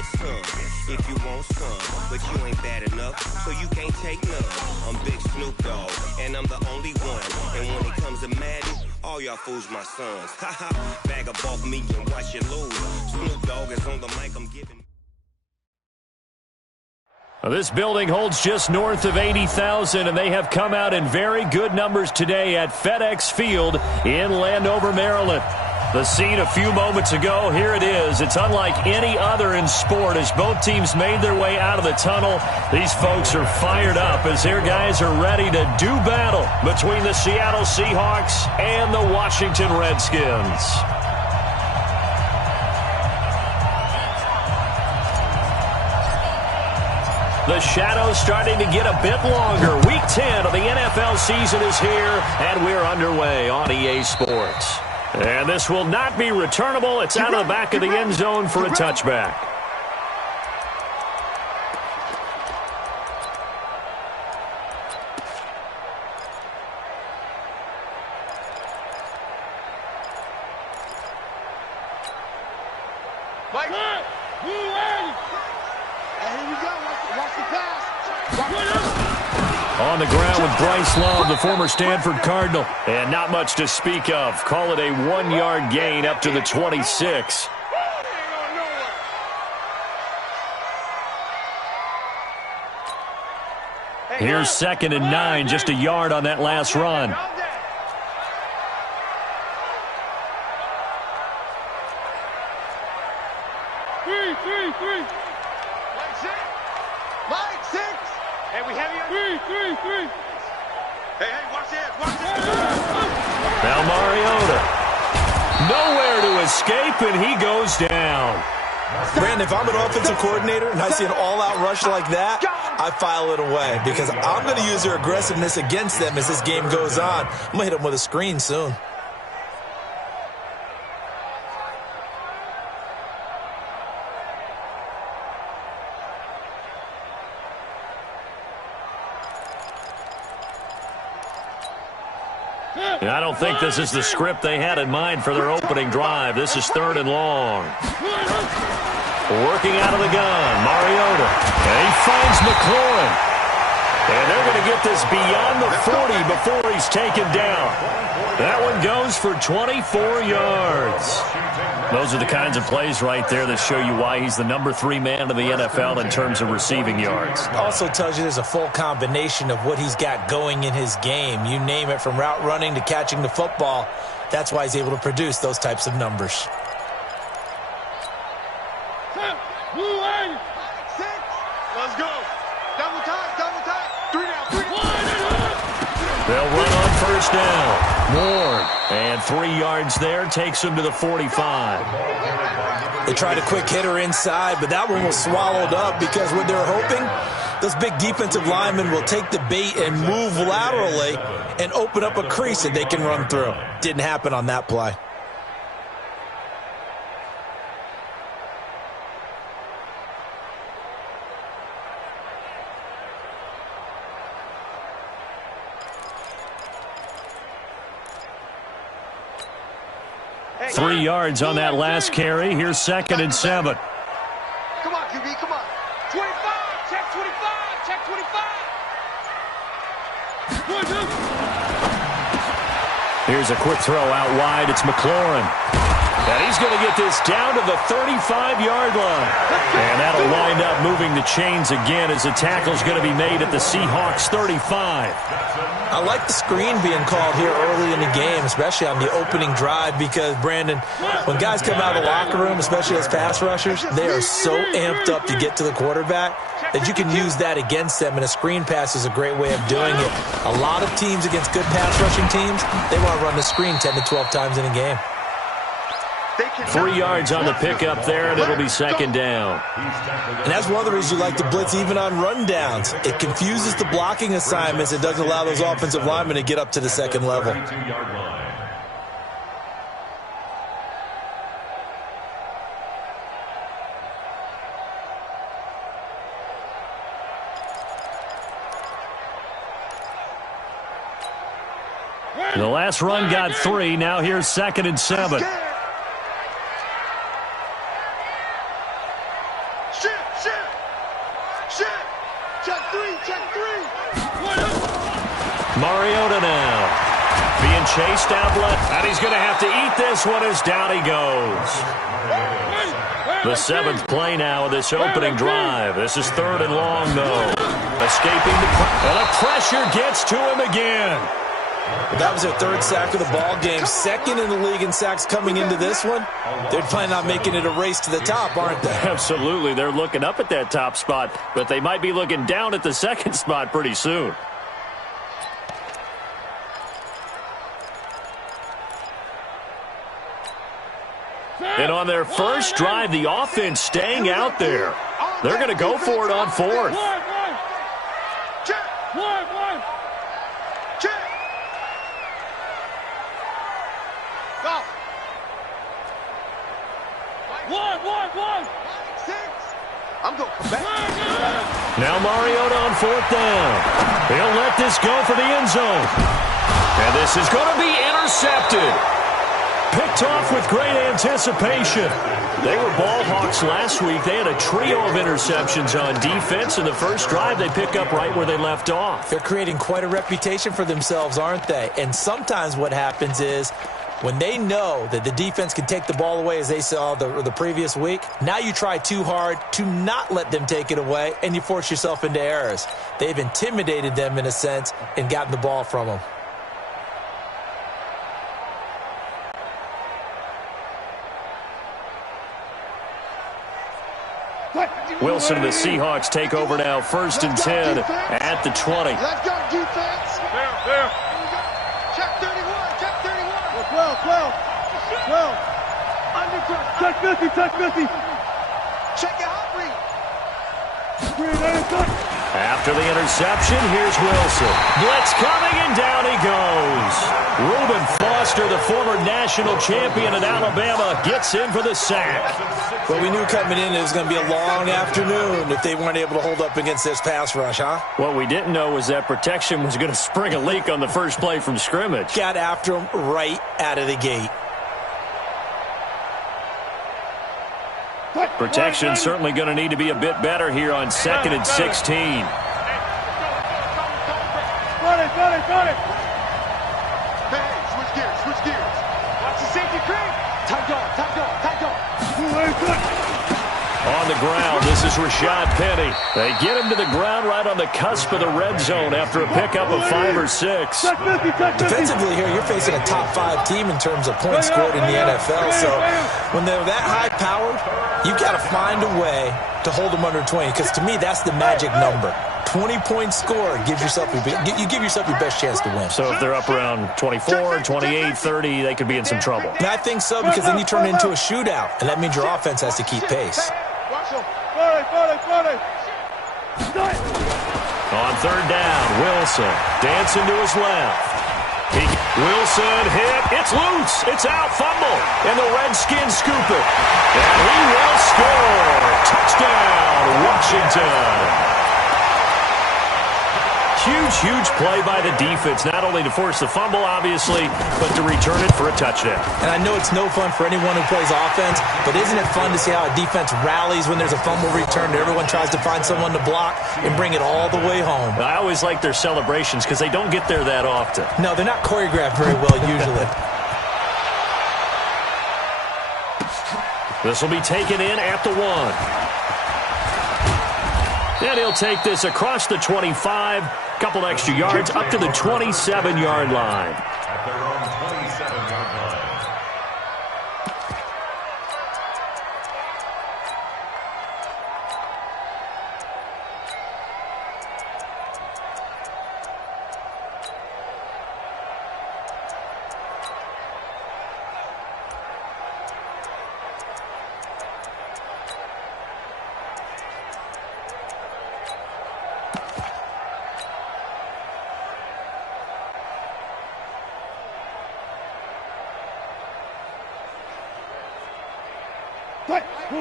get some if you want some, but you ain't bad enough, so you can't take none. I'm Big Snoop Dogg, and I'm the only one. And when it comes to Madden, all y'all fools my sons. Haha, bag up off me and watch you lose. Snoop Dogg is on the mic, I'm giving. This building holds just north of 80,000, and they have come out in very good numbers today at FedEx Field in Landover, Maryland. The scene a few moments ago, here it is. It's unlike any other in sport as both teams made their way out of the tunnel. These folks are fired up as their guys are ready to do battle between the Seattle Seahawks and the Washington Redskins. The shadow's starting to get a bit longer. Week 10 of the NFL season is here, and we're underway on EA Sports. And this will not be returnable. It's out of the back of the end zone for a touchback. On the ground with Bryce Love, the former Stanford Cardinal. And not much to speak of. Call it a 1-yard gain up to the 26. Here's 2nd and 9, just a yard on that last run. Three. Line six. Hey, we have you. Three. Hey, watch it. Now Mariota. Nowhere to escape, and he goes down. Brandon, if I'm an offensive coordinator and I see an all-out rush like that, I file it away because I'm going to use their aggressiveness against them as this game goes on. I'm going to hit them with a screen soon. I don't think this is the script they had in mind for their opening drive. This is 3rd and long. Working out of the gun, Mariota. And he finds McLaurin. And they're going to get this beyond the 40 before he's taken down. That one goes for 24 yards. Those are the kinds of plays right there that show you why he's the number 3 man in the NFL in terms of receiving yards. Also tells you there's a full combination of what he's got going in his game. You name it, from route running to catching the football. That's why he's able to produce those types of numbers. Let's go. Double time. 3 down. They'll run on 1st down. Ward. And 3 yards there takes him to the 45. They tried a quick hitter inside, but that one was swallowed up because what they're hoping, those big defensive linemen will take the bait and move laterally and open up a crease that they can run through. Didn't happen on that play. Hey, 3 yards on that last carry. Here's 2nd and 7. Come on, QB, come on. 25, check 25. Here's a quick throw out wide. It's McLaurin. And he's going to get this down to the 35-yard line. And that'll wind up moving the chains again as the tackle's going to be made at the Seahawks 35. I like the screen being called here early in the game, especially on the opening drive, because, Brandon, when guys come out of the locker room, especially as pass rushers, they are so amped up to get to the quarterback that you can use that against them, and a screen pass is a great way of doing it. A lot of teams against good pass rushing teams, they want to run the screen 10 to 12 times in a game. 3 yards on the pickup there, and it'll be 2nd down. And that's one of the reasons you like to blitz even on rundowns. It confuses the blocking assignments. It doesn't allow those offensive linemen to get up to the 2nd level. The last run got 3. Now here's 2nd and 7. Mariota now. Being chased down left, and he's going to have to eat this one as down he goes. The 7th play now of this opening drive. This is 3rd and long, though. Escaping the pressure gets to him again. That was their 3rd sack of the ball game. 2nd in the league in sacks coming into this one. They're planning on making it a race to the top, aren't they? Absolutely. They're looking up at that top spot, but they might be looking down at the 2nd spot pretty soon. And on their first drive, the offense staying out there. They're going to go for it on 4th. I'm going to come back. Now Mariota on 4th down. He'll let this go for the end zone. And this is going to be intercepted. Picked off with great anticipation. They were ball hawks last week. They had a trio of interceptions on defense. In the first drive, they pick up right where they left off. They're creating quite a reputation for themselves, aren't they? And sometimes what happens is when they know that the defense can take the ball away, as they saw the previous week, now you try too hard to not let them take it away, and you force yourself into errors. They've intimidated them, in a sense, and gotten the ball from them. Wilson and the Seahawks take over now, 1st and 10 at the 20. Let's go, defense. There. Check 31, check 31. 12. Under 50, touch 50. Check your hot read. After the interception, here's Wilson. Blitz coming, and down he goes. Reuben Foster, the former national champion at Alabama, gets in for the sack. Well, we knew coming in it was going to be a long afternoon if they weren't able to hold up against this pass rush, huh? What we didn't know was that protection was going to spring a leak on the first play from scrimmage. Got after him right out of the gate. Protection certainly going to need to be a bit better here on 2nd and 16. Got it. Hey, switch gears. Watch the safety creep. Time go. On the ground, this is Rashad Penny. They get him to the ground right on the cusp of the red zone after a pickup of 5 or 6. Defensively here, you're facing a top 5 team in terms of points scored in the NFL. So when they're that high-powered, you've got to find a way to hold them under 20. Because to me, that's the magic number. 20-point score gives yourself you give yourself your best chance to win. So if they're up around 24, 28, 30, they could be in some trouble. And I think so, because then you turn it into a shootout, and that means your offense has to keep pace. On 3rd down, Wilson dancing to his left. Wilson hit. It's loose. It's out. Fumble. And the Redskins scoop it. And he will score. Touchdown, Washington. Huge play by the defense, not only to force the fumble, obviously, but to return it for a touchdown. And I know it's no fun for anyone who plays offense, but isn't it fun to see how a defense rallies when there's a fumble return and everyone tries to find someone to block and bring it all the way home? I always like their celebrations because they don't get there that often. No, they're not choreographed very well usually. This will be taken in at the 1. And he'll take this across the 25, couple extra yards, up to the 27-yard line. At their own 27-yard line.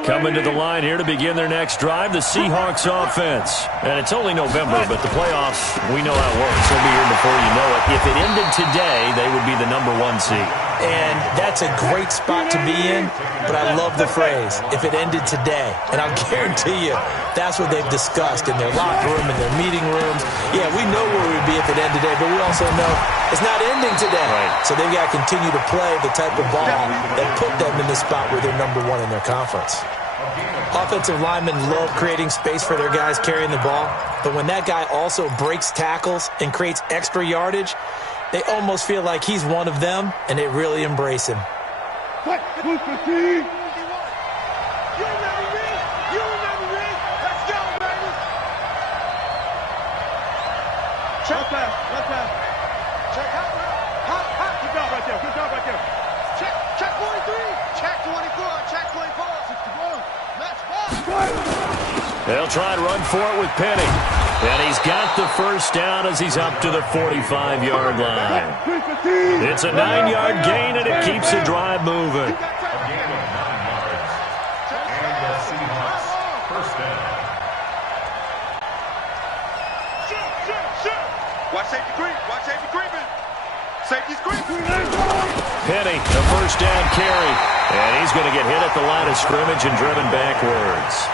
Coming to the line here to begin their next drive, the Seahawks offense. And it's only November, but the playoffs, we know how it works. They'll be here before you know it. If it ended today, they would be the #1 seed. And that's a great spot to be in, but I love the phrase, if it ended today. And I'll guarantee you, that's what they've discussed in their locker room, in their meeting rooms. Yeah, we know where we'd be if it ended today, but we also know it's not ending today. Right. So they've got to continue to play the type of ball that put them in the spot where they're #1 in their conference. Offensive linemen love creating space for their guys carrying the ball, but when that guy also breaks tackles and creates extra yardage, they almost feel like he's one of them, and they really embrace him. They'll try and run for it with Penny. And he's got the first down as he's up to the 45-yard line. It's a 9-yard gain, and it keeps the drive moving. A gain of 9 yards. And the Seahawks first down. Watch safety creep. Watch safety creeping. Safety's creeping. Penny, the first down carry. And he's going to get hit at the line of scrimmage and driven backwards.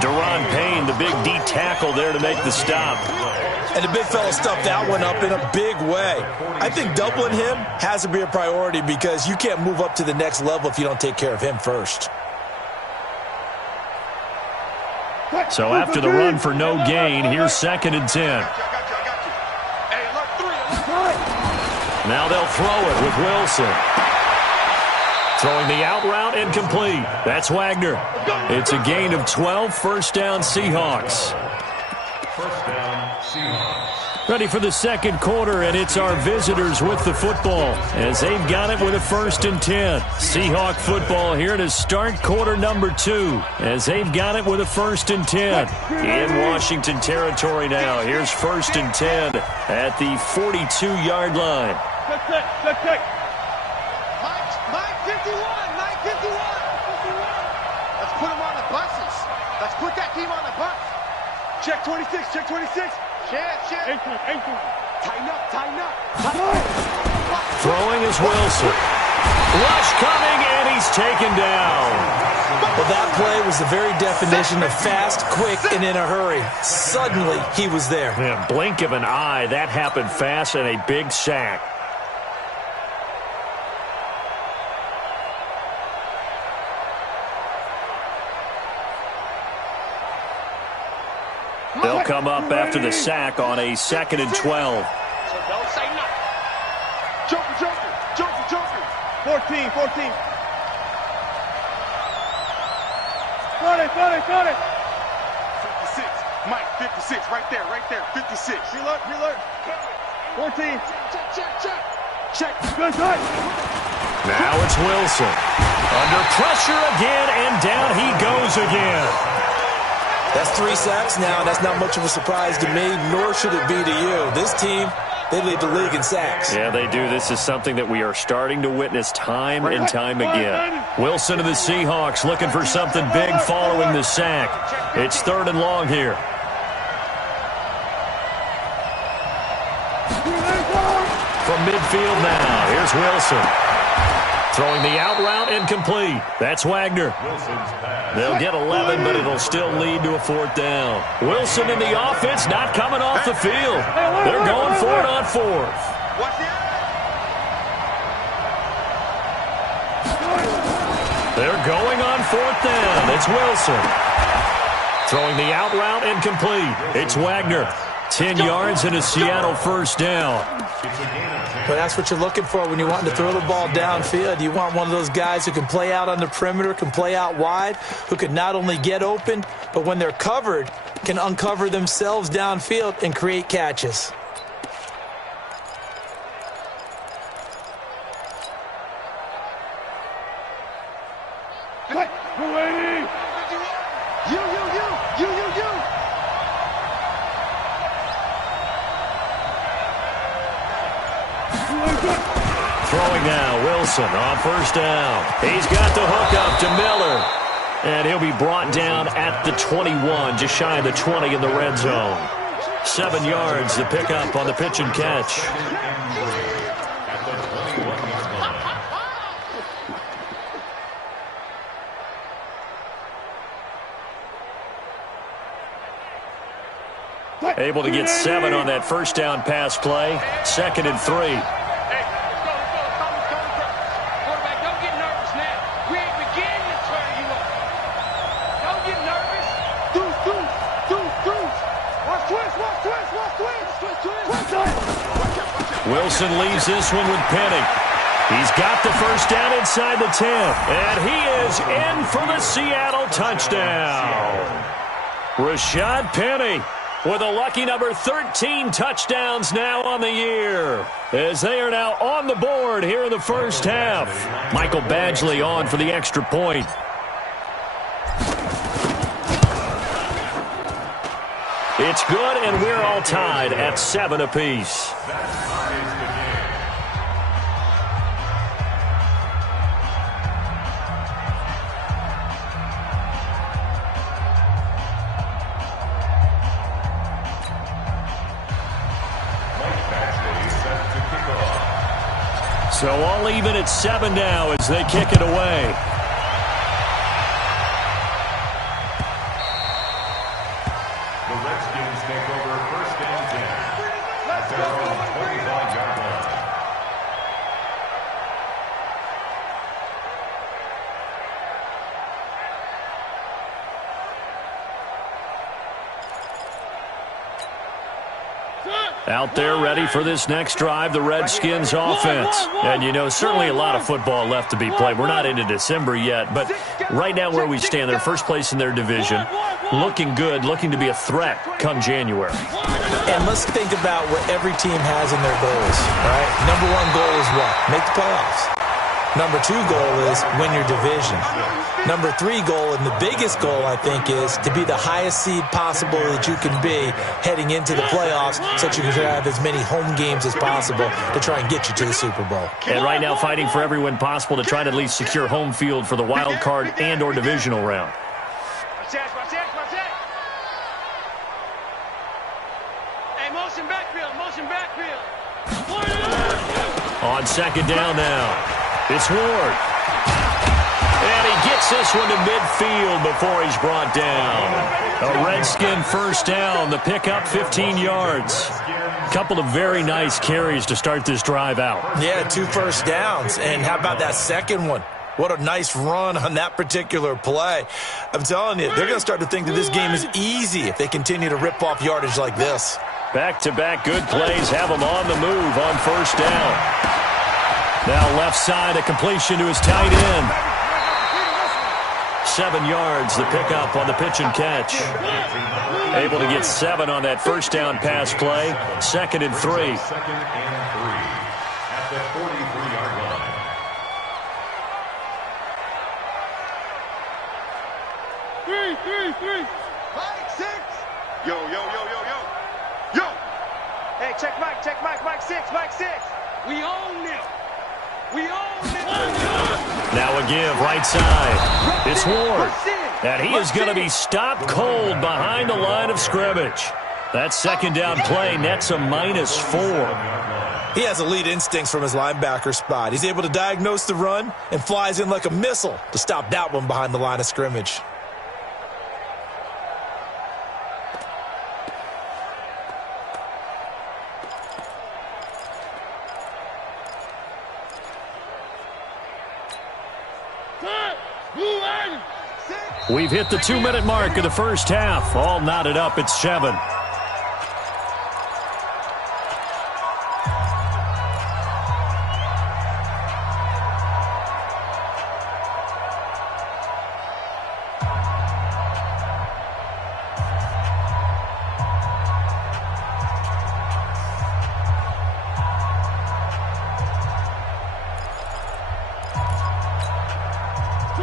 Deron Payne, the big D tackle there to make the stop. And the big fella stuffed that one up in a big way. I think doubling him has to be a priority because you can't move up to the next level if you don't take care of him first. So after the run for no gain, here's 2nd and 10. Now they'll throw it with Wilson. Throwing the out route incomplete. That's Wagner. It's a gain of 12, first down Seahawks. First down, Seahawks. Ready for the second quarter, and it's our visitors with the football as they've got it with a 1st and 10. Seahawk football here to start quarter number 2 as they've got it with a 1st and 10. In Washington territory now. Here's 1st and 10 at the 42-yard line. Check. Mike 51. Let's put him on the buses. Let's put that team on the bus. Check 26. Check. Tighten up. Throwing is Wilson. Rush coming, and he's taken down. Well, that play was the very definition of fast, quick, and in a hurry. Suddenly, he was there. Yeah, blink of an eye, that happened fast, and a big sack. They'll come up after the sack on a 2nd and 12. So don't say nothing. Joker. 14. Got it. 56. Mike, 56. Right there. 56. Preload. 14. Check. Good. Now it's Wilson. Under pressure again, and down he goes again. That's 3 sacks now. That's not much of a surprise to me, nor should it be to you. This team, they lead the league in sacks. Yeah, they do. This is something that we are starting to witness time and time again. Wilson of the Seahawks looking for something big following the sack. It's 3rd and long here. From midfield now, here's Wilson. Throwing the out route incomplete. That's Wagner. They'll get 11, but it'll still lead to a 4th down. Wilson in the offense not coming off the field. They're going for it on 4th. They're going on 4th down. It's Wilson. Throwing the out route incomplete. It's Wagner. 10 yards and a Seattle first down. But that's what you're looking for when you're wanting to throw the ball downfield. You want one of those guys who can play out on the perimeter, can play out wide, who can not only get open, but when they're covered, can uncover themselves downfield and create catches. Throwing now, Wilson on first down. He's got the hook up to Miller. And he'll be brought down at the 21, just shy of the 20 in the red zone. 7 yards to pick up on the pitch and catch. Able to get 7 on that first down pass play. 2nd and 3. Hey, let's go. Quarterback, don't get nervous now. We ain't beginning to turn you up. Don't get nervous. Deuce. Watch twist. Wilson leaves this one with Penny. He's got the first down inside the 10. And he is in for the Seattle touchdown. Rashad Penny with a lucky number 13 touchdowns now on the year, as they are now on the board here in the first half. Michael Badgley on for the extra point. It's good, and we're all tied at 7 apiece. So all even at 7 now as they kick it away. The Redskins take over 1st and 10. At their own 25-yard line. Out there ready for this next drive, the Redskins offense. And, you know, certainly a lot of football left to be played. We're not into December yet, but right now where we stand, they're first place in their division. Looking good, looking to be a threat come January. And let's think about what every team has in their goals, right? Number 1 goal is what? Make the playoffs. Number 2 goal is win your division. Number 3 goal, and the biggest goal, I think, is to be the highest seed possible that you can be heading into the playoffs so that you can have as many home games as possible to try and get you to the Super Bowl. And right now fighting for every win possible to try to at least secure home field for the wild card and or divisional round. Watch that. Hey, motion backfield. On 2nd down now, it's Ward. And he gets this one to midfield before he's brought down. A Redskin first down. The pickup 15 yards. Couple of very nice carries to start this drive out. Yeah, 2 first downs. And how about that second one? What a nice run on that particular play. I'm telling you, they're going to start to think that this game is easy if they continue to rip off yardage like this. Back-to-back good plays have him on the move on first down. Now left side, a completion to his tight end. 7 yards, the pickup on the pitch and catch. Able to get 7 on that first down pass play. 2nd and 3. 2nd and 3 at the 43-yard line. Three. 5, 6. Yo. Hey, check Mike 6. We own them. Now a give, right side. It's Ward. And he is going to be stopped cold behind the line of scrimmage. That 2nd down play nets a -4. He has elite instincts from his linebacker spot. He's able to diagnose the run and flies in like a missile to stop that one behind the line of scrimmage. We've hit the 2-minute mark of the first half. All knotted up at 7.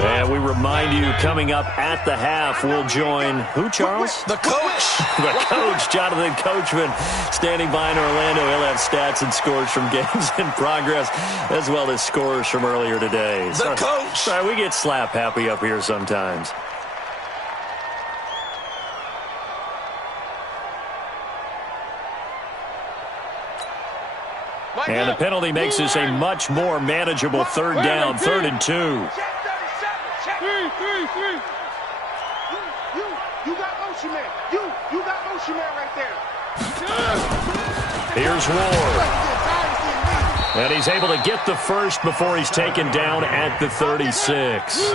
And we remind you, coming up at the half, we'll join who, Charles? The coach. The coach, Jonathan Coachman, standing by in Orlando. He'll have stats and scores from games in progress, as well as scores from earlier today. The coach. Sorry, we get slap happy up here sometimes. And the penalty makes this a much more manageable 3rd down, 3rd and 2. You got motion man. You got motion man right there. Here's Ward. And he's able to get the first before he's taken down at the 36.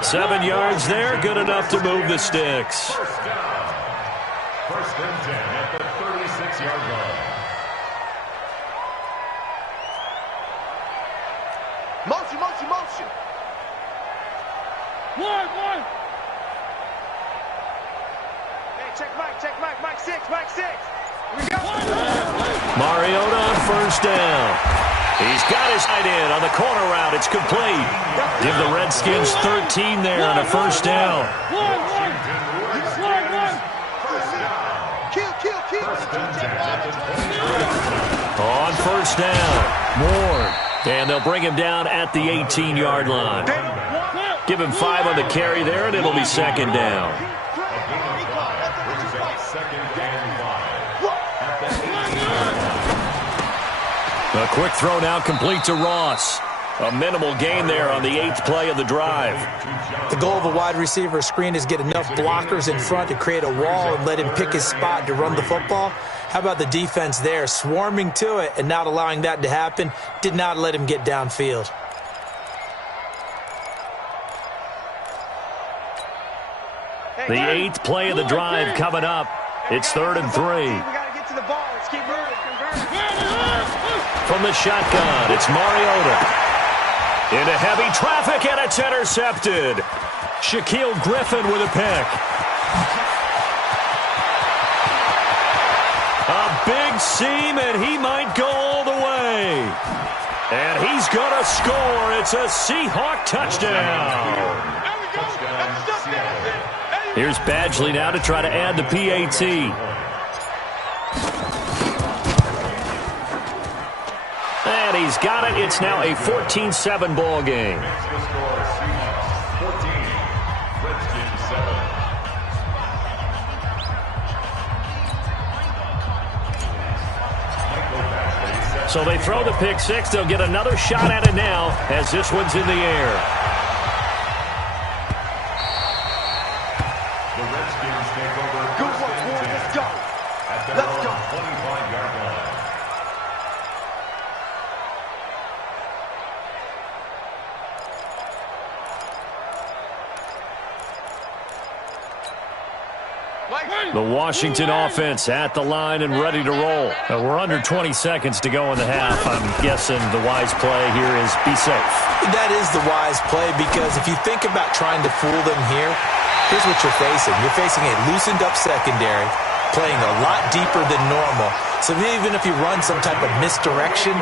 7 yards there, good enough to move the sticks. First down. First and 10 at the 36-yard line. Motion, motion, motion. One. Hey, check Mike, Mike 6. We go. Mariota on first down. He's got his tight end on the corner route. It's complete. Give the Redskins 13 there on a first down. One. Kill. On first down, Ward. And they'll bring him down at the 18-yard line. Give him 5 on the carry there, and it'll be second down. A quick throw now complete to Ross. A minimal gain there on the 8th play of the drive. The goal of a wide receiver screen is get enough blockers in front to create a wall and let him pick his spot to run the football. How about the defense there, swarming to it and not allowing that to happen? Did not let him get downfield. The 8th play of the drive coming up. It's 3rd and 3. We got to get to the ball. Let's keep moving. From the shotgun, it's Mariota. Into heavy traffic, and it's intercepted. Shaquille Griffin with a pick. A big seam, and he might go all the way. And he's going to score. It's a Seahawk touchdown. Here's Badgley now to try to add the PAT. And he's got it. It's now a 14-7 ball game. So they throw the pick six. They'll get another shot at it now as this one's in the air. The Redskins take over. Good work, Ward. Let's go. At their Let's go. 25-yard line. The Washington offense at the line and ready to roll. We're under 20 seconds to go in the half. I'm guessing the wise play here is be safe. That is the wise play, because if you think about trying to fool them here, here's what you're facing. You're facing a loosened up secondary, playing a lot deeper than normal. So even if you run some type of misdirection,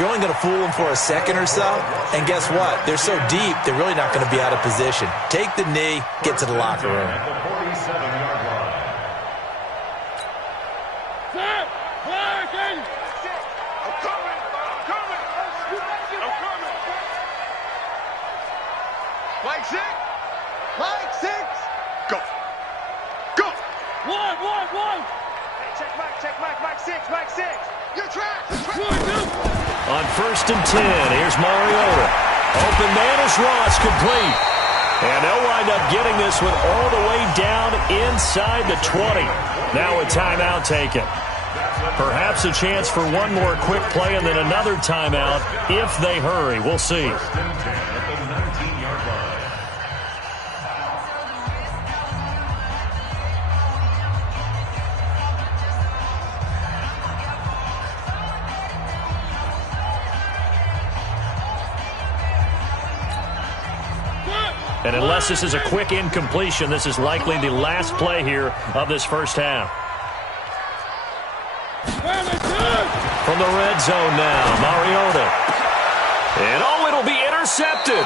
you're only going to fool them for a second or so. And guess what? They're so deep, they're really not going to be out of position. Take the knee, get to the locker room. At the 47-yard line. Mike 6. Go. One. Hey, check Mike 6. You're trapped. On first and 10, here's Mariota. Open man is Ross, complete. And they'll wind up getting this one all the way down inside the 20. Now a timeout taken. Perhaps a chance for one more quick play and then another timeout if they hurry. We'll see. First and 10 at the 19-yard line. And unless this is a quick incompletion, this is likely the last play here of this first half. From the red zone now, Mariota. And it'll be intercepted.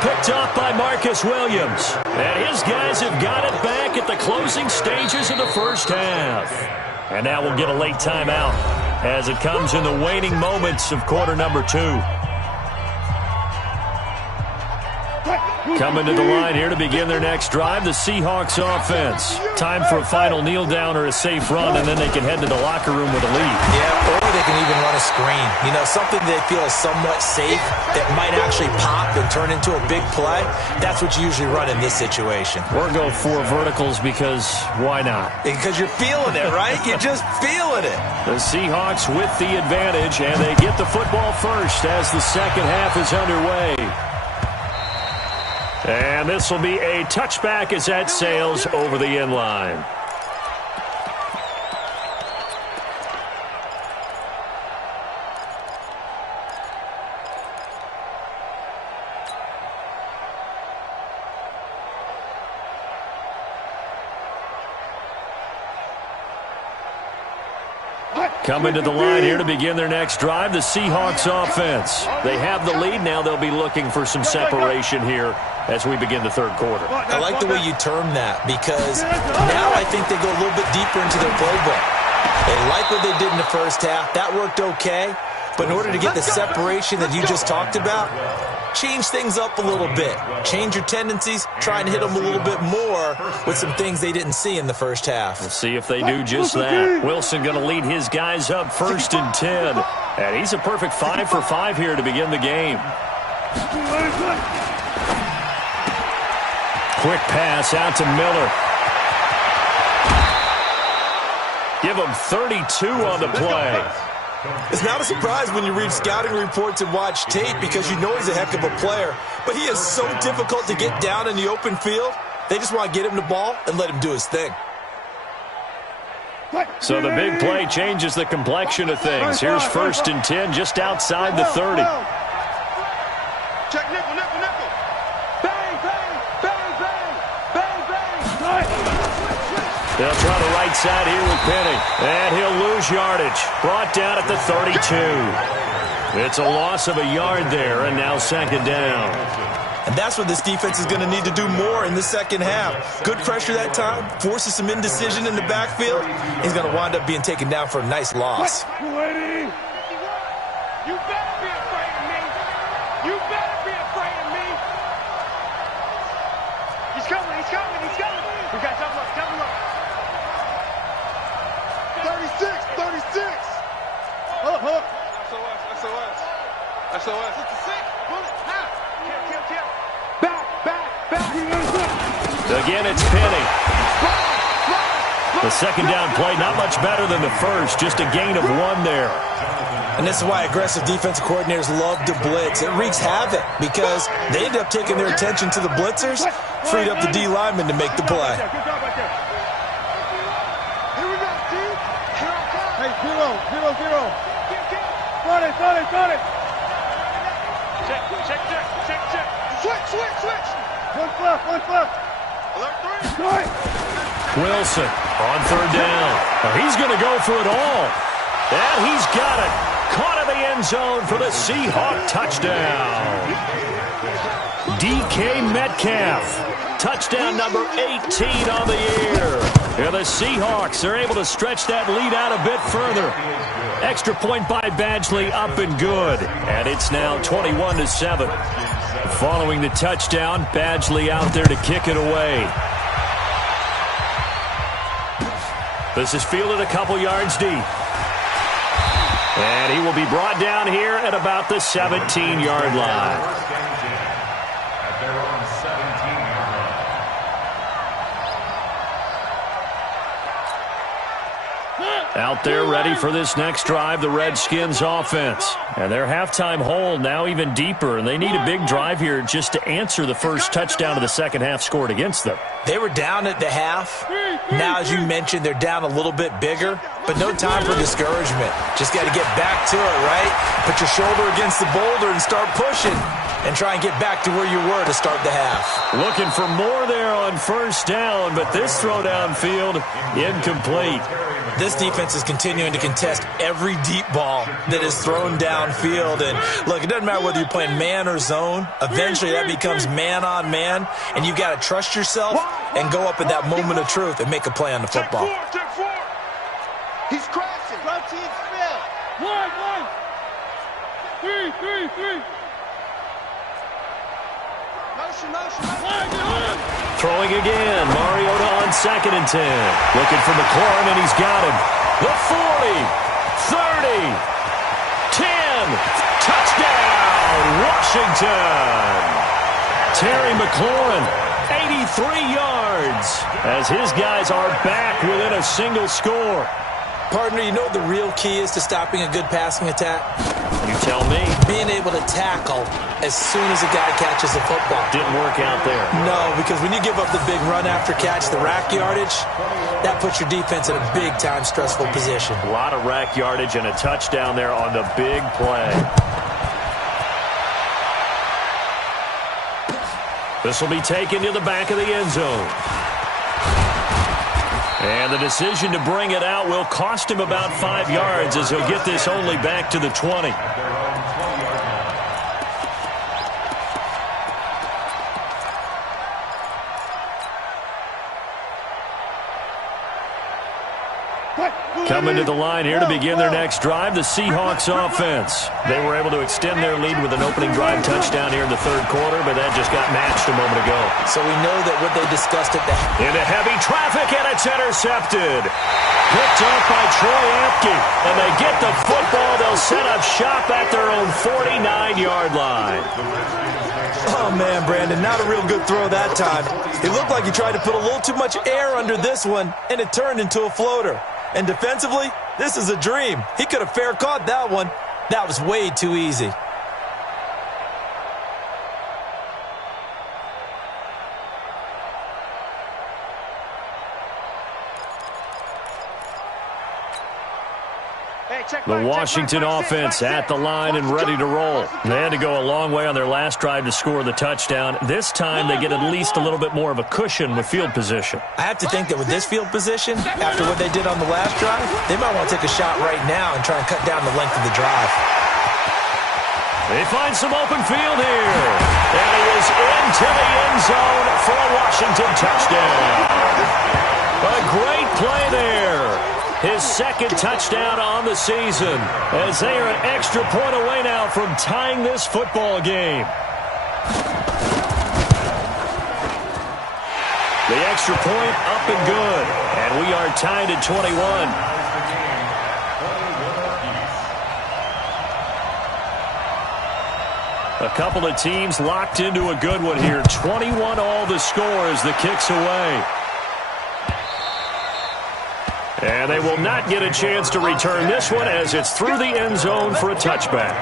Picked off by Marcus Williams. And his guys have got it back at the closing stages of the first half. And now we'll get a late timeout as it comes in the waning moments of quarter number 2. Coming to the line here to begin their next drive, the Seahawks offense. Time for a final kneel down or a safe run, and then they can head to the locker room with a lead. Yeah, or they can even run a screen. You know, something they feel is somewhat safe that might actually pop and turn into a big play. That's what you usually run in this situation. Or go 4 verticals because why not? Because you're feeling it, right? You're just feeling it. The Seahawks with the advantage, and they get the football first as the second half is underway. And this will be a touchback as that sails over the end line. Coming to the line here to begin their next drive, the Seahawks offense. They have the lead. Now they'll be looking for some separation here as we begin the third quarter. I like the way you term that because now I think they go a little bit deeper into their playbook. They like what they did in the first half. That worked okay. But in order to get the separation that you just talked about, change things up a little bit. Change your tendencies. Try and hit them a little bit more with some things they didn't see in the first half. We'll see if they do just that. Wilson going to lead his guys up 1st and 10. And he's a perfect 5 for 5 here to begin the game. Quick pass out to Miller. Give him 32 on the play. It's not a surprise when you read scouting reports and watch tape because you know he's a heck of a player. But he is so difficult to get down in the open field. They just want to get him the ball and let him do his thing. So the big play changes the complexion of things. Here's 1st and 10 just outside the 30. Check nickel, nickel, nickel. Bang, bang, bang, bang, bang, bang. They'll try the right side here with Penny. And he'll lose yardage. Brought down at the 32. It's a loss of a yard there, and now 2nd down. And that's what this defense is going to need to do more in the second half. Good pressure that time. Forces some indecision in the backfield. He's going to wind up being taken down for a nice loss. You better be afraid of me. You better be afraid of me. He's coming, he's coming, he's coming. We got double up, double up. 36, 36. Hold up. SOS. 56. Bullet. Kill. Back. Again, it's Penny. The 2nd down play, not much better than the first. Just a gain of 1 there. And this is why aggressive defensive coordinators love to blitz. It wreaks havoc because they end up taking their attention to the blitzers, freed up the D lineman to make the play. Hey, 0. Got it. Check. Switch. One fluff. Alert 3. Wilson on 3rd down. Now he's going to go for it all. And he's got it. Caught in the end zone for the Seahawk touchdown. DK Metcalf. Touchdown number 18 on the year. And the Seahawks are able to stretch that lead out a bit further. Extra point by Badgley up and good. And it's now 21-7. Following the touchdown, Badgley out there to kick it away. This is fielded a couple yards deep. And he will be brought down here at about the 17-yard line. Out there ready for this next drive, the Redskins offense. And their halftime hole now even deeper, and they need a big drive here just to answer the first touchdown of the second half scored against them. They were down at the half. Now, as you mentioned, they're down a little bit bigger, but no time for discouragement. Just got to get back to it, right? Put your shoulder against the boulder and start pushing and try and get back to where you were to start the half. Looking for more there on 1st down, but this throw downfield incomplete. This defense is continuing to contest every deep ball that is thrown downfield. And look, it doesn't matter whether you're playing man or zone. Eventually that becomes man on man, and you've got to trust yourself and go up at that moment of truth and make a play on the football. Check 4. He's crashing. Routine spell. 1. 3. No Throwing again. Mariota on 2nd and 10. Looking for McLaurin, and he's got him. The 40, 30, 10. Touchdown, Washington. Terry McLaurin, 83 yards, as his guys are back within a single score. Partner, you know what the real key is to stopping a good passing attack? You tell me. Being able to tackle as soon as a guy catches the football. Didn't work out there. No, because when you give up the big run after catch, the rack yardage, that puts your defense in a big-time stressful position. A lot of rack yardage and a touchdown there on the big play. This will be taken to the back of the end zone. And the decision to bring it out will cost him about 5 yards, as he'll get this only back to the 20. Coming to the line here to begin their next drive, the Seahawks offense. They were able to extend their lead with an opening drive touchdown here in the 3rd quarter, but that just got matched a moment ago. So we know that what they discussed at the... Into heavy traffic, and it's intercepted. Picked up by Troy Apke, and they get the football. They'll set up shop at their own 49-yard line. Oh, man, Brandon, not a real good throw that time. It looked like he tried to put a little too much air under this one, and it turned into a floater. And defensively, this is a dream. He could have fair caught that one. That was way too easy. The Washington offense at the line and ready to roll. They had to go a long way on their last drive to score the touchdown. This time they get at least a little bit more of a cushion with field position. I have to think that with this field position, after what they did on the last drive, they might want to take a shot right now and try and cut down the length of the drive. They find some open field here. And he is into the end zone for a Washington touchdown. A great play there. His 2nd touchdown on the season, as they are an extra point away now from tying this football game. The extra point up and good, and we are tied at 21. A couple of teams locked into a good one here. 21 all the score as the kick's away. And they will not get a chance to return this one as it's through the end zone for a touchback.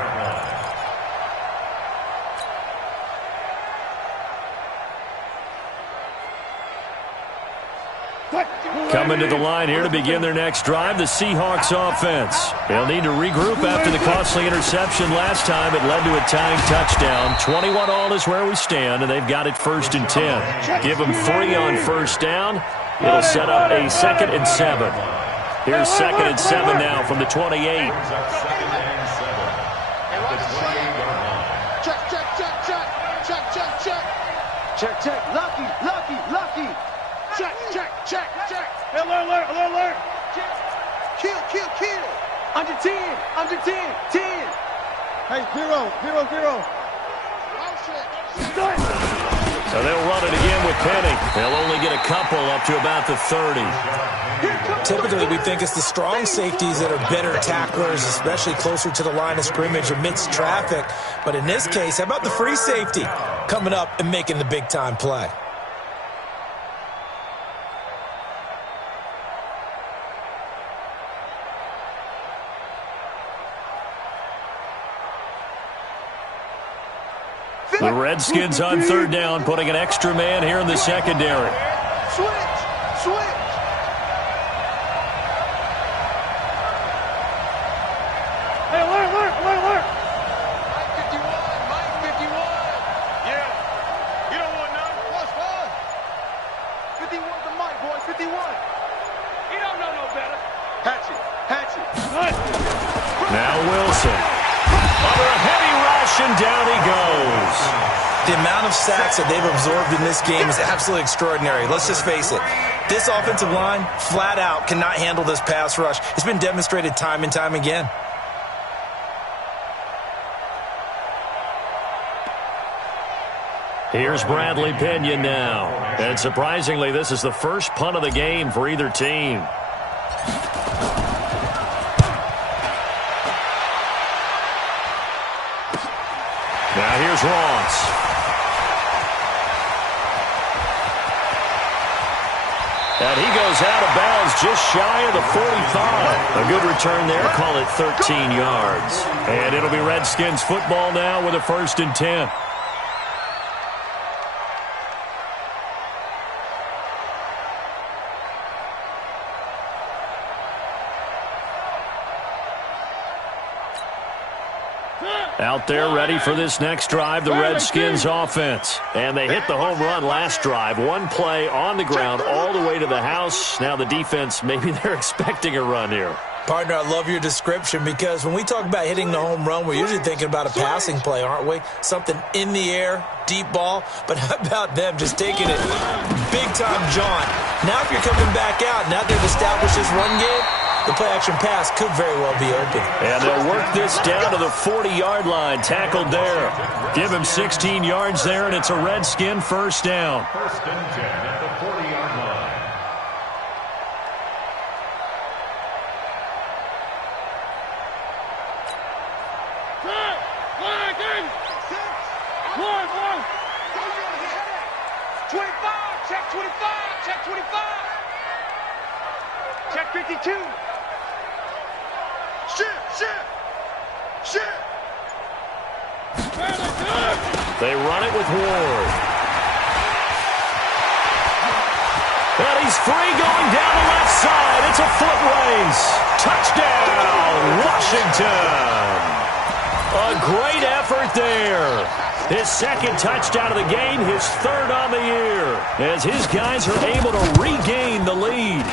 Coming to the line here to begin their next drive, the Seahawks offense. They'll need to regroup after the costly interception last time. It led to a tying touchdown. 21 all is where we stand, and they've got it 1st and 10. Give them 3 on 1st down. It'll set up a 2nd and 7. Here's 2nd and 7 now from the 28. Check. Lucky. Check. Alert. Kill. Under 10. 10. Hey, 0. So they'll run it again with Penny. They'll only get a couple up to about the 30. Typically, we think it's the strong safeties that are better tacklers, especially closer to the line of scrimmage amidst traffic. But in this case, how about the free safety coming up and making the big-time play? The Redskins on 3rd down, putting an extra man here in the secondary. Switch. Hey, alert. Mike 51. Yeah. You don't want none. What's fun? 51's the mic, boy. 51. He don't know no better. Hatchet. Now Wilson. Under a heavy rush, and down he goes. The amount of sacks that they've absorbed in this game is absolutely extraordinary. Let's just face it. This offensive line, flat out, cannot handle this pass rush. It's been demonstrated time and time again. Here's Bradley Pinion now. And surprisingly, this is the first punt of the game for either team. Now here's Ross. And he goes out of bounds just shy of the 45. A good return there. Call it 13 yards. And it'll be Redskins football now with a 1st and 10. Out there ready for this next drive, the Redskins offense. And they hit the home run last drive. One play on the ground all the way to the house. Now the defense, maybe they're expecting a run here. Partner, I love your description because when we talk about hitting the home run, we're usually thinking about a passing play, aren't we? Something in the air, deep ball. But how about them just taking it big-time jaunt? Now if you're coming back out, now they've established this run game, the play-action pass could very well be open. And they'll work this down to the 40-yard line, tackled there. Give him 16 yards there, and it's a Redskin 1st down. 1st and 10 at the 40-yard line. Check 25, check 25. Check 52. Shit. They run it with Ward. And he's free going down the left side. It's a foot race. Touchdown, Washington. A great effort there. His 2nd touchdown of the game, his 3rd on the year, as his guys are able to regain the lead.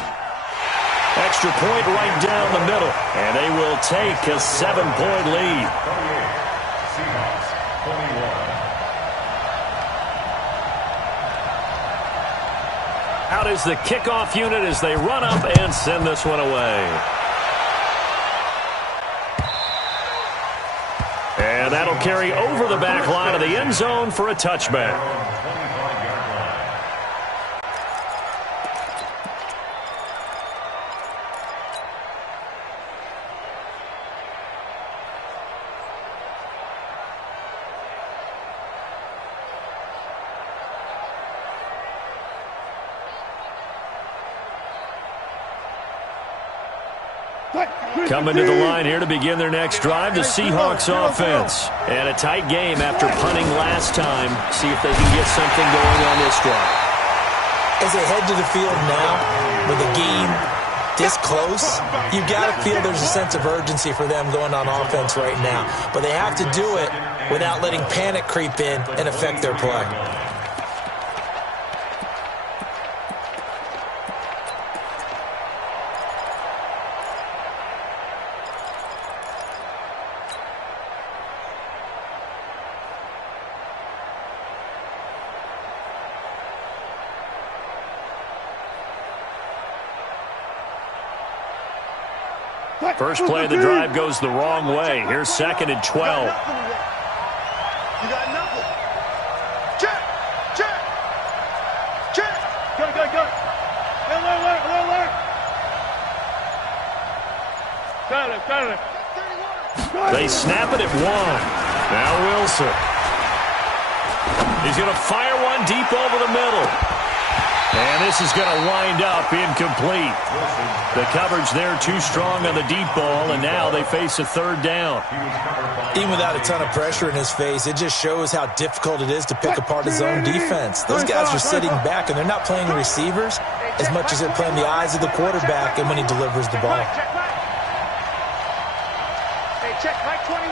Extra point right down the middle, and they will take a 7-point lead. 28, Seahawks, 21. Out is the kickoff unit as they run up and send this one away. And that'll carry over the back line of the end zone for a touchback. Coming to the line here to begin their next drive, the Seahawks offense. And a tight game after punting last time. See if they can get something going on this drive. As they head to the field now, with the game this close, you've got to feel there's a sense of urgency for them going on offense right now. But they have to do it without letting panic creep in and affect their play. First play of the drive goes the wrong way. Here's 2nd and 12. You got nothing. Check. Go. Alert. Got it. They snap it at 1. Now Wilson. He's going to fire one deep over the middle. And this is going to wind up incomplete. The coverage there too strong on the deep ball, and now they face a 3rd down. Even without a ton of pressure in his face, it just shows how difficult it is to pick apart his own defense. Those guys are sitting back, and they're not playing receivers as much as they're playing the eyes of the quarterback and when he delivers the ball. Hey, check Mike 21,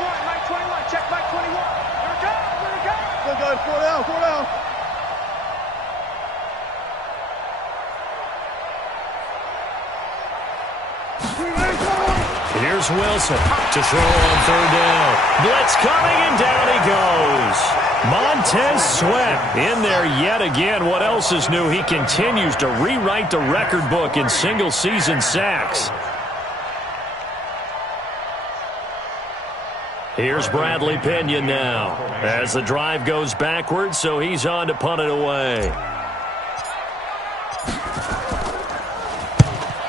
check Mike 21. Here it goes. Go, 4 down. Here's Wilson to throw on 3rd down. Blitz coming, and down he goes. Montez Sweat in there yet again. What else is new? He continues to rewrite the record book in single-season sacks. Here's Bradley Pinion now as the drive goes backwards, so he's on to punt it away.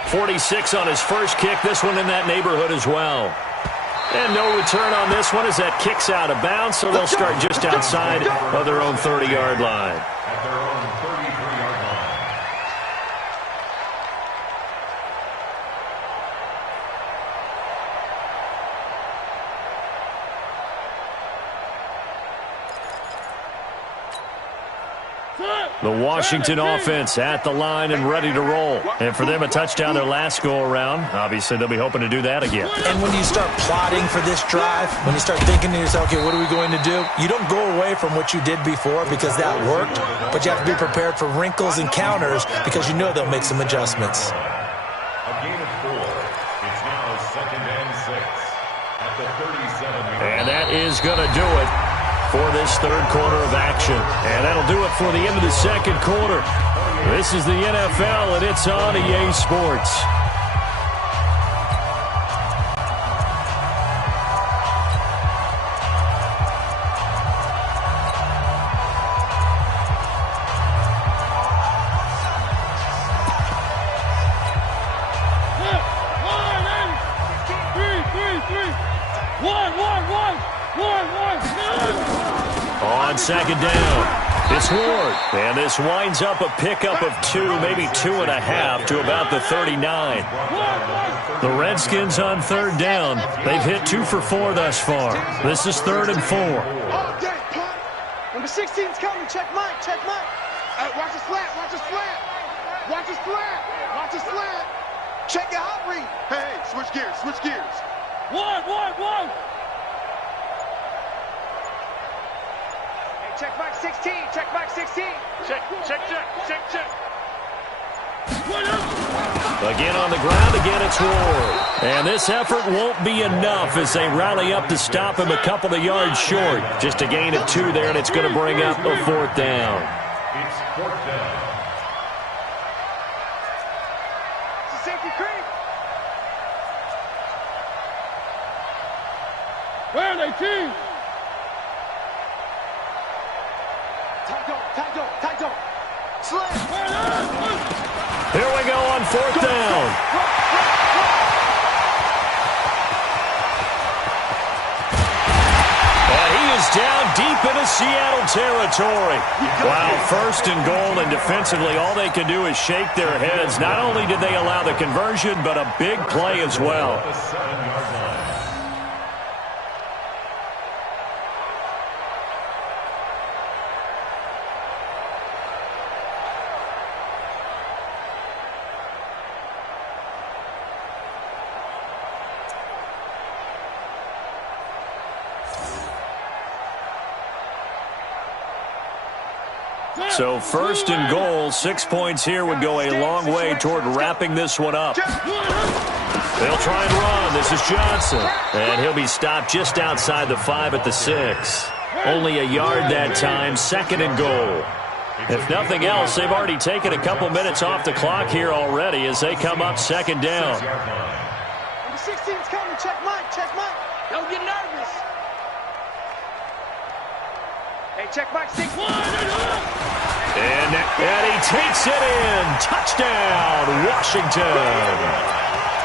46 on his first kick. This one in that neighborhood as well. And no return on this one as that kicks out of bounds, so they'll start just outside of their own 30-yard line. At their own 33-yard line. The Washington offense at the line and ready to roll. And for them, a touchdown their last go-around. Obviously, they'll be hoping to do that again. And when you start plotting for this drive, when you start thinking to yourself, okay, what are we going to do? You don't go away from what you did before because that worked, but you have to be prepared for wrinkles and counters because you know they'll make some adjustments. A gain of 4. It's now 2nd and 6 at the 37-yard line. And that is going to do it for this third quarter of action. And that'll do it for the end of the second quarter. This is the NFL, and it's on EA Sports. On second down, it's Ward. And this winds up a pickup of 2, maybe 2.5 to about the 39. The Redskins on third down. They've hit 2 for 4 thus far. This is 3rd and 4. Number 16's coming. Check Mike. Check Mike. Watch the slant. Watch the slant. Watch the slant. Watch the slant. Check your hot read. Hey, switch gears. Switch gears. One. Check back 16. Check back 16. Check. Again on the ground, again it's Ward. And this effort won't be enough as they rally up to stop him a couple of yards short. Just a gain of 2 there, and it's going to bring up a 4th down. It's 4th down. It's a safety creep. Where are they, team? Tight up. Slam. Here we go on 4th down. And he is down deep into Seattle territory. Wow, 1st and goal, and defensively all they can do is shake their heads. Not only did they allow the conversion, but a big play as well. The 7-yard line. So 1st and goal, 6 points here would go a long way toward wrapping this one up. They'll try and run. This is Johnson. And he'll be stopped just outside the 5 at the 6. Only a yard that time, 2nd and goal. If nothing else, they've already taken a couple minutes off the clock here already as they come up 2nd down. Number 16's coming. Check Mike. Don't get nervous. Hey, check Mike 6. And he takes it in. Touchdown, Washington.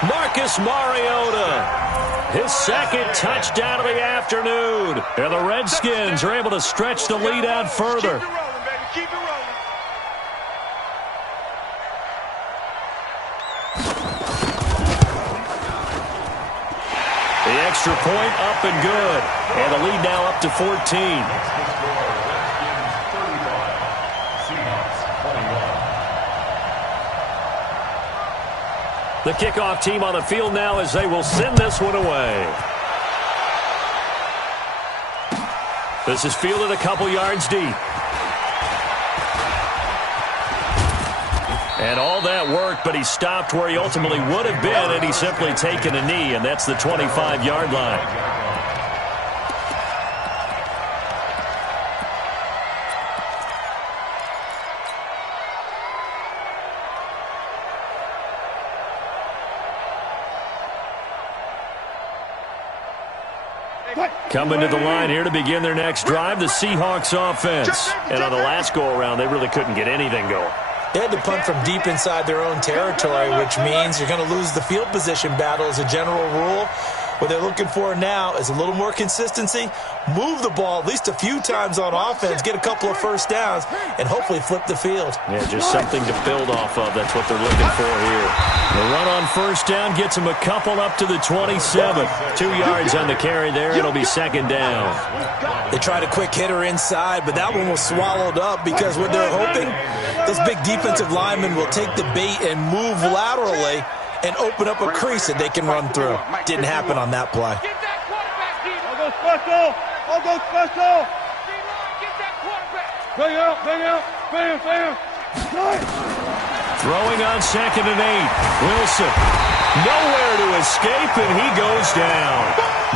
Marcus Mariota, his 2nd touchdown of the afternoon. And the Redskins are able to stretch the lead out further. Keep it rolling, baby. Keep it rolling. The extra point up and good. And the lead now up to 14. The kickoff team on the field now as they will send this one away. This is fielded a couple yards deep. And all that work, but he stopped where he ultimately would have been, and he's simply taken a knee, and that's the 25-yard line. Coming to the line here to begin their next drive, the Seahawks offense. And on the last go-around, they really couldn't get anything going. They had to punt from deep inside their own territory, which means you're going to lose the field position battle as a general rule. What they're looking for now is a little more consistency, move the ball at least a few times on offense, get a couple of first downs, and hopefully flip the field. Yeah, just something to build off of. That's what they're looking for here. The run on first down gets them a couple up to the 27. 2 yards on the carry there. It'll be second down. They tried a quick hitter inside, but that one was swallowed up because what they're hoping, those big defensive linemen will take the bait and move laterally and open up a crease that they can run through. Didn't happen on that play. Get that quarterback, D-line. I'll go special. I'll go special. D-line, get that quarterback. Bang out, bang out, bam, bam. Throwing on 2nd and 8. Wilson. Nowhere to escape, and he goes down.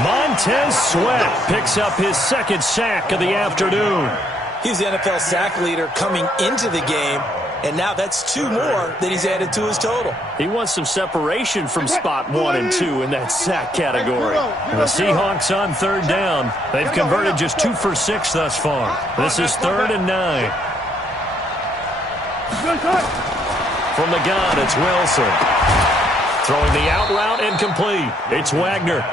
Montez Sweat picks up his second sack of the afternoon. He's the NFL sack leader coming into the game, and now that's 2 more that he's added to his total. He wants some separation from spot 1 and 2 in that sack category. And the Seahawks on 3rd down. They've converted just 2 for 6 thus far. This is 3rd and 9. From the gun, it's Wilson. Throwing the out route incomplete. It's Wagner.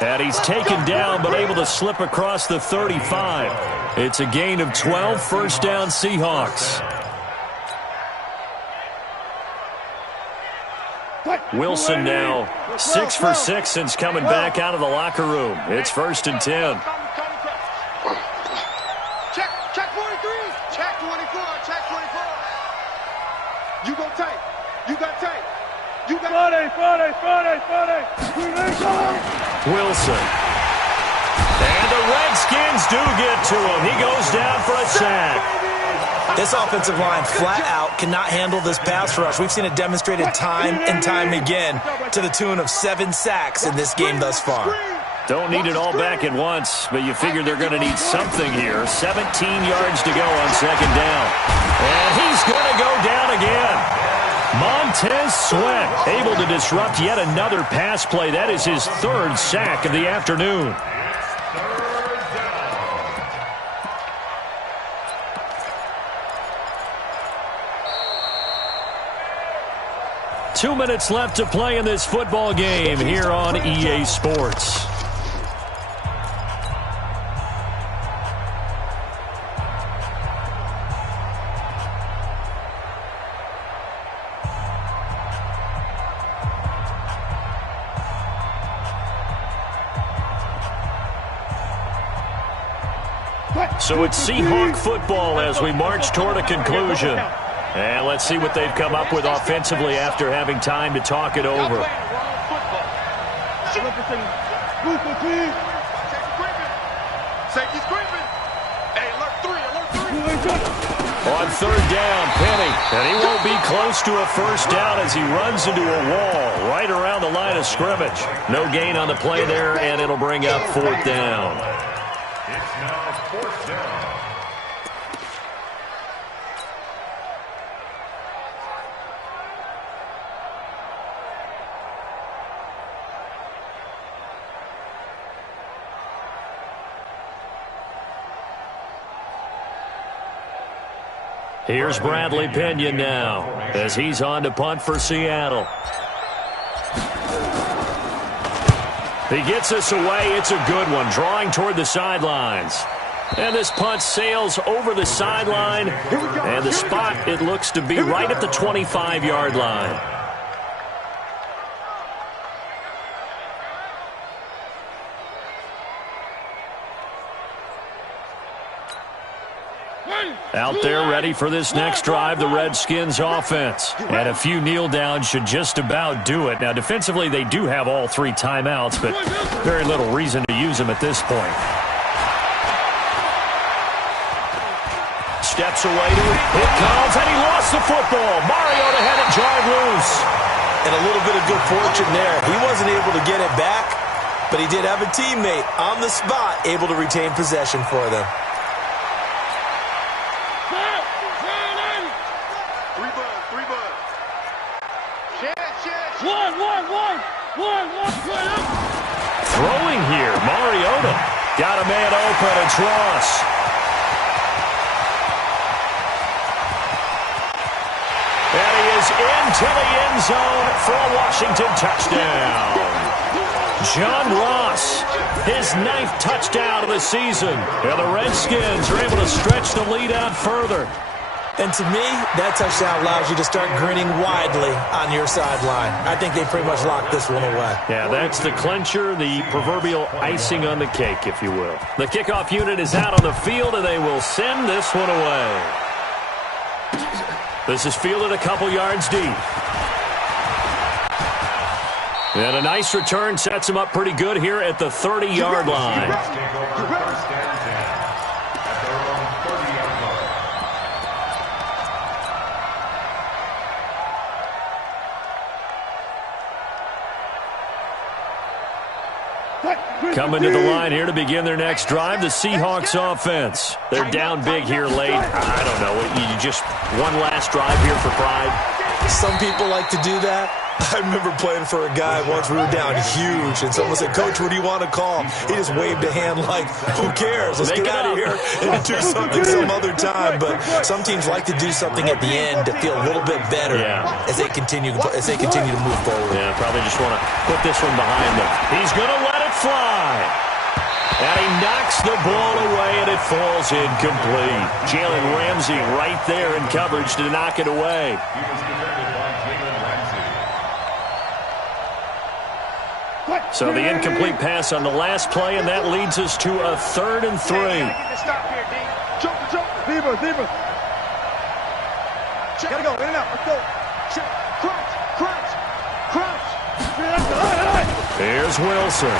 And he's taken down but able to slip across the 35. It's a gain of 12, first down Seahawks. Wilson now 6 for 6 since coming back out of the locker room. It's 1st and 10. Check 43. Check 24. Check 24. You go tight. You got tight. You got Friday. Wilson. And the Redskins do get to him. He goes down for a sack. This offensive line flat out cannot handle this pass rush. We've seen it demonstrated time and time again to the tune of 7 sacks in this game thus far. Don't need it all back at once, but you figure they're going to need something here. 17 yards to go on 2nd down. And he's going to go down again. Montez Sweat able to disrupt yet another pass play. That is his 3rd sack of the afternoon. Two minutes left to play in this football game here on EA Sports. So it's Seahawk football as we march toward a conclusion. And let's see what they've come up with offensively after having time to talk it over. On 3rd down, Penny. And he won't be close to a first down as he runs into a wall right around the line of scrimmage. No gain on the play there, and it'll bring up 4th down. It's now 4th down. Here's Bradley Pinion now as he's on to punt for Seattle. He gets us away. It's a good one, drawing toward the sidelines. And this punt sails over the sideline, and the spot, it looks to be right at the 25-yard line. Out there ready for this next drive, the Redskins offense. And a few kneel downs should just about do it. Now, defensively, they do have all 3 timeouts, but very little reason to use them at this point. Steps away to it. It comes, and he lost the football. Mariota had it drive loose. And a little bit of good fortune there. He wasn't able to get it back, but he did have a teammate on the spot able to retain possession for them. Throwing here, Mariota. Got a man open. It's Ross. And he is into the end zone for a Washington touchdown. John Ross, his 9th touchdown of the season. And the Redskins are able to stretch the lead out further. And to me, that touchdown allows you to start grinning widely on your sideline. I think they pretty much locked this one away. Yeah, that's the clincher, the proverbial icing on the cake, if you will. The kickoff unit is out on the field, and they will send this one away. This is fielded a couple yards deep. And a nice return sets him up pretty good here at the 30-yard line. Coming to the line here to begin their next drive, the Seahawks offense. They're down big here late. I don't know. You just one last drive here for pride. Some people like to do that. I remember playing for a guy once. We were down huge, and someone said, "Coach, what do you want to call?" He just waved a hand like, "Who cares? Let's get out of here and do something some other time." But some teams like to do something at the end to feel a little bit better as they continue to move forward. Yeah, probably just want to put this one behind them. He's going to let it fly. And he knocks the ball away, and it falls incomplete. Jalen Ramsey right there in coverage to knock it away. So the incomplete pass on the last play, and that leads us to a 3rd and 3. Gotta go, in and out, let's go. Crunch. Here's Wilson.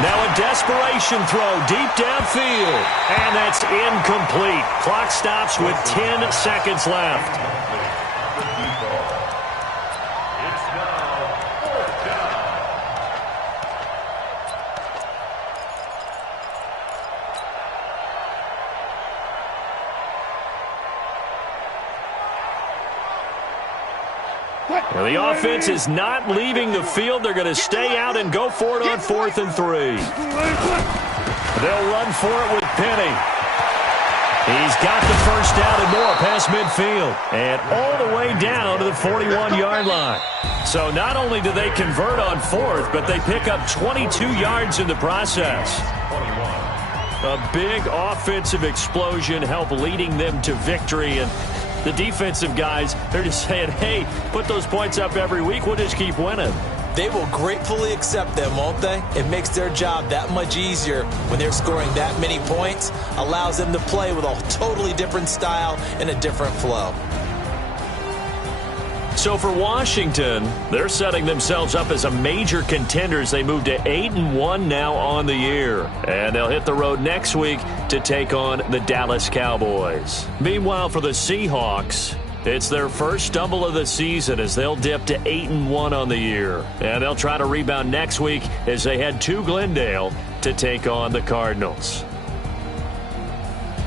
Now a desperation throw deep downfield, and that's incomplete. Clock stops with 10 seconds left. Now the offense is not leaving the field. They're going to stay out and go for it on 4th and 3. They'll run for it with Penny. He's got the first down and more past midfield. And all the way down to the 41-yard line. So not only do they convert on 4th, but they pick up 22 yards in the process. A big offensive explosion helped leading them to victory. And the defensive guys, they're just saying, hey, put those points up every week. We'll just keep winning. They will gratefully accept them, won't they? It makes their job that much easier when they're scoring that many points. Allows them to play with a totally different style and a different flow. So for Washington, they're setting themselves up as a major contender as they move to 8-1 now on the year. And they'll hit the road next week to take on the Dallas Cowboys. Meanwhile, for the Seahawks, it's their first stumble of the season as they'll dip to 8-1 on the year. And they'll try to rebound next week as they head to Glendale to take on the Cardinals.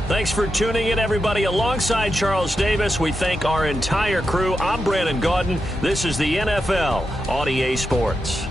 Thanks for tuning in, everybody. Alongside Charles Davis, we thank our entire crew. I'm Brandon Gaudin. This is the NFL on EA Sports.